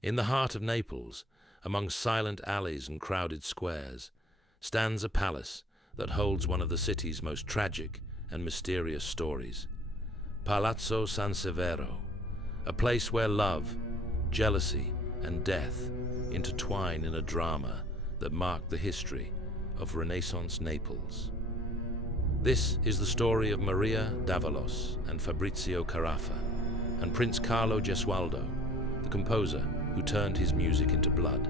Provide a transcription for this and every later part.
In the heart of Naples, among silent alleys and crowded squares, stands a palace that holds one of the city's most tragic and mysterious stories. Palazzo Sansevero, a place where love, jealousy, and death intertwine in a drama that marked the history of Renaissance Naples. This is the story of Maria d'Avalos and Fabrizio Carafa, and Prince Carlo Gesualdo, the composer who turned his music into blood.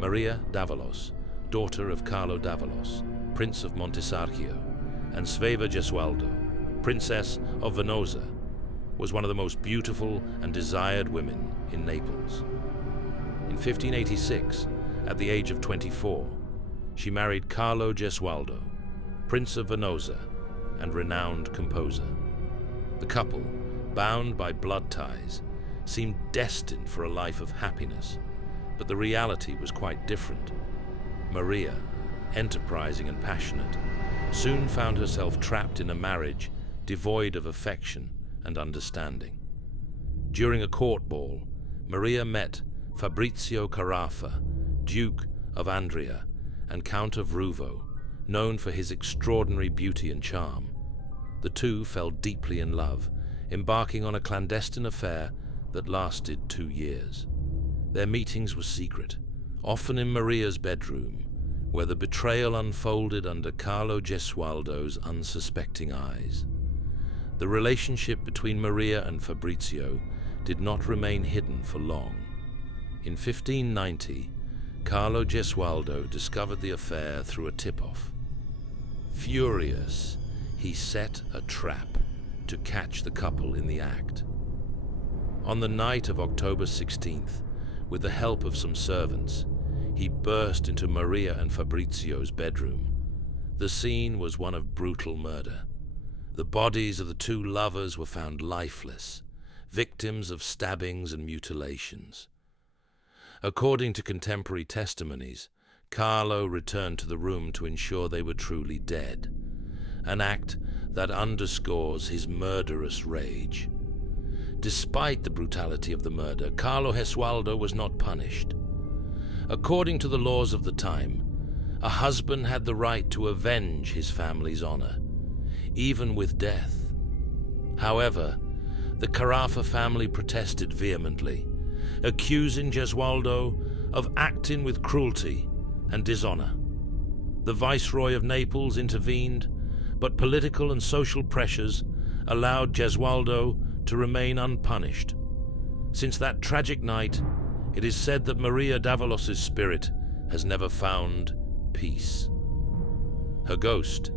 Maria d'Avalos, daughter of Carlo d'Avalos, Prince of Montesarchio, and Sveva Gesualdo, Princess of Venosa, was one of the most beautiful and desired women in Naples. In 1586, at the age of 24, she married Carlo Gesualdo, Prince of Venosa and renowned composer. The couple, bound by blood ties, seemed destined for a life of happiness, but the reality was quite different. Maria, enterprising and passionate, soon found herself trapped in a marriage devoid of affection and understanding. During a court ball, Maria met Fabrizio Carafa, Duke of Andria and Count of Ruvo, known for his extraordinary beauty and charm. The two fell deeply in love, embarking on a clandestine affair that lasted 2 years. Their meetings were secret, often in Maria's bedroom, where the betrayal unfolded under Carlo Gesualdo's unsuspecting eyes. The relationship between Maria and Fabrizio did not remain hidden for long. In 1590, Carlo Gesualdo discovered the affair through a tip-off. Furious, he set a trap to catch the couple in the act. On the night of October 16th, with the help of some servants, he burst into Maria and Fabrizio's bedroom. The scene was one of brutal murder. The bodies of the two lovers were found lifeless, victims of stabbings and mutilations. According to contemporary testimonies, Carlo returned to the room to ensure they were truly dead, an act that underscores his murderous rage. Despite the brutality of the murder, Carlo Gesualdo was not punished. According to the laws of the time, a husband had the right to avenge his family's honor, even with death. However, the Carafa family protested vehemently, accusing Gesualdo of acting with cruelty and dishonor. The Viceroy of Naples intervened, but political and social pressures allowed Gesualdo to remain unpunished. Since that tragic night, it is said that Maria d'Avalos's spirit has never found peace. Her ghost,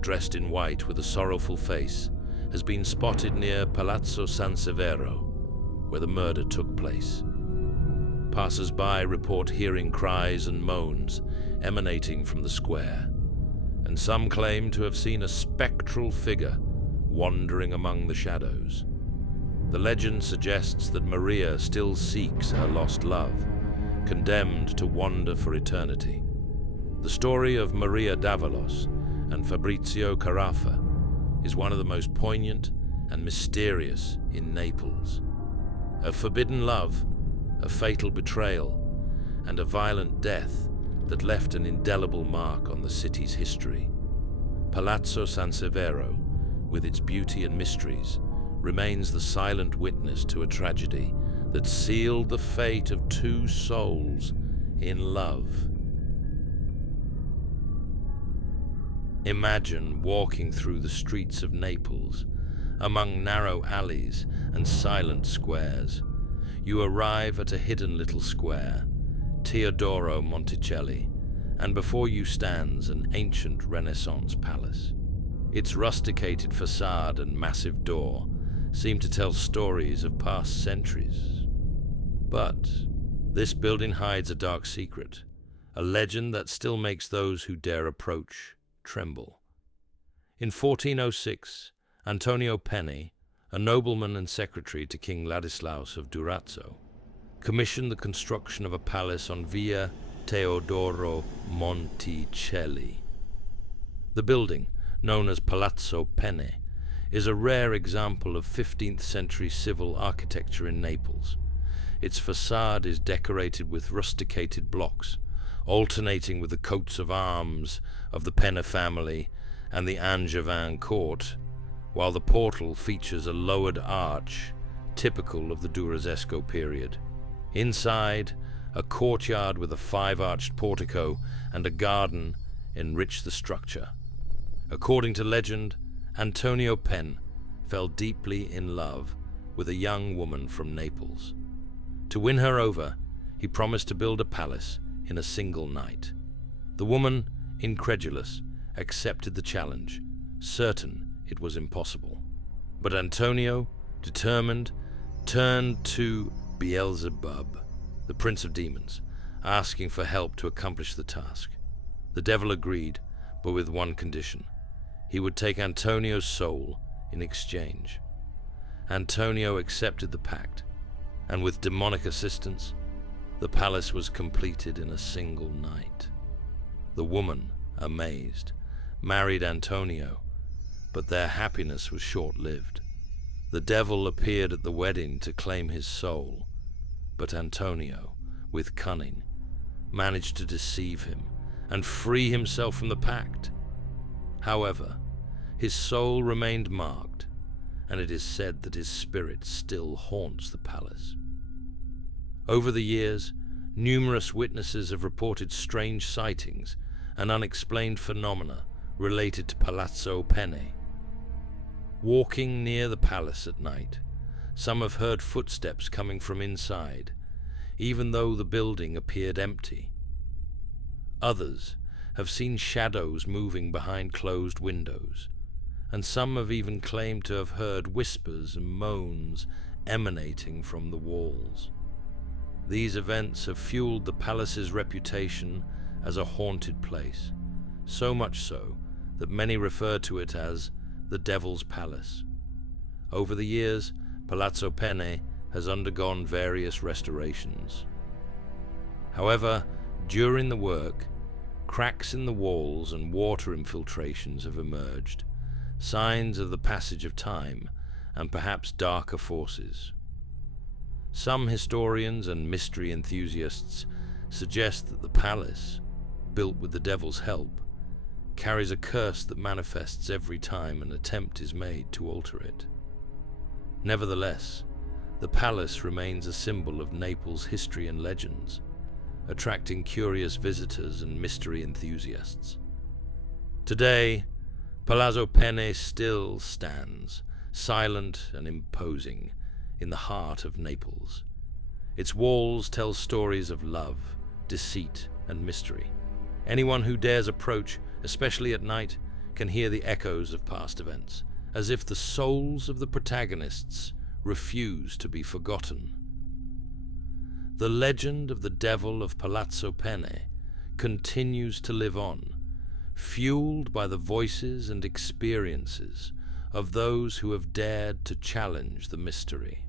dressed in white with a sorrowful face, has been spotted near Palazzo Sansevero, where the murder took place. Passers-by report hearing cries and moans emanating from the square, and some claim to have seen a spectral figure wandering among the shadows. The legend suggests that Maria still seeks her lost love, condemned to wander for eternity. The story of Maria d'Avalos and Fabrizio Carafa is one of the most poignant and mysterious in Naples. A forbidden love, a fatal betrayal, and a violent death that left an indelible mark on the city's history. Palazzo Sansevero, with its beauty and mysteries, remains the silent witness to a tragedy that sealed the fate of two souls in love. Imagine walking through the streets of Naples, among narrow alleys and silent squares. You arrive at a hidden little square, Teodoro Monticelli, and before you stands an ancient Renaissance palace. Its rusticated facade and massive door seem to tell stories of past centuries. But this building hides a dark secret, a legend that still makes those who dare approach tremble. In 1406, Antonio Penne, a nobleman and secretary to King Ladislaus of Durazzo, commissioned the construction of a palace on Via Teodoro Monticelli. The building, known as Palazzo Penne, is a rare example of 15th century civil architecture in Naples. Its facade is decorated with rusticated blocks, alternating with the coats of arms of the Penne family and the Angevin court, while the portal features a lowered arch typical of the Durazesco period. Inside, a courtyard with a 5-arched portico and a garden enrich the structure. According to legend, Antonio Penne fell deeply in love with a young woman from Naples. To win her over, he promised to build a palace in a single night. The woman, incredulous, accepted the challenge, certain it was impossible. But Antonio, determined, turned to Beelzebub, the prince of demons, asking for help to accomplish the task. The devil agreed, but with one condition. He would take Antonio's soul in exchange. Antonio accepted the pact, and with demonic assistance, the palace was completed in a single night. The woman, amazed, married Antonio, but their happiness was short-lived. The devil appeared at the wedding to claim his soul, but Antonio, with cunning, managed to deceive him and free himself from the pact. However, his soul remained marked, and it is said that his spirit still haunts the palace. Over the years, numerous witnesses have reported strange sightings and unexplained phenomena related to Palazzo Penne. Walking near the palace at night, some have heard footsteps coming from inside, even though the building appeared empty. Others have seen shadows moving behind closed windows, and some have even claimed to have heard whispers and moans emanating from the walls. These events have fueled the palace's reputation as a haunted place, so much so that many refer to it as the Devil's Palace. Over the years, Palazzo Penne has undergone various restorations. However, during the work, cracks in the walls and water infiltrations have emerged, signs of the passage of time and perhaps darker forces. Some historians and mystery enthusiasts suggest that the palace, built with the devil's help, carries a curse that manifests every time an attempt is made to alter it. Nevertheless, the palace remains a symbol of Naples' history and legends, attracting curious visitors and mystery enthusiasts. Today, Palazzo Penne still stands, silent and imposing, in the heart of Naples. Its walls tell stories of love, deceit, and mystery. Anyone who dares approach, especially at night, can hear the echoes of past events, as if the souls of the protagonists refuse to be forgotten. The legend of the Devil of Palazzo Penne continues to live on, fueled by the voices and experiences of those who have dared to challenge the mystery.